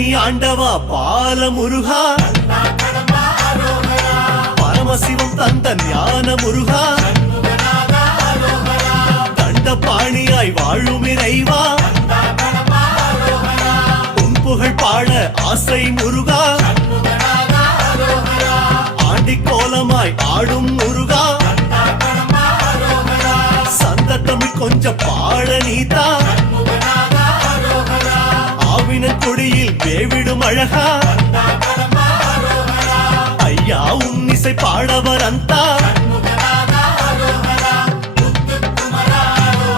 பழனி ஆண்டவா பால முருகா பரமசிவம் தந்த ஞான முருகா தண்டபாணியாய் வாழும் இறைவா உன் புகழ் பாட ஆசை முருகா ஆண்டி கோலமாய் ஆடும் முருகா சந்த தமிழ் கொஞ்சம் பாட நீதா ஆவினன் கொடியில் வேவிடும் அழகா ஐயா உன்னிசை பாடவர் அந்த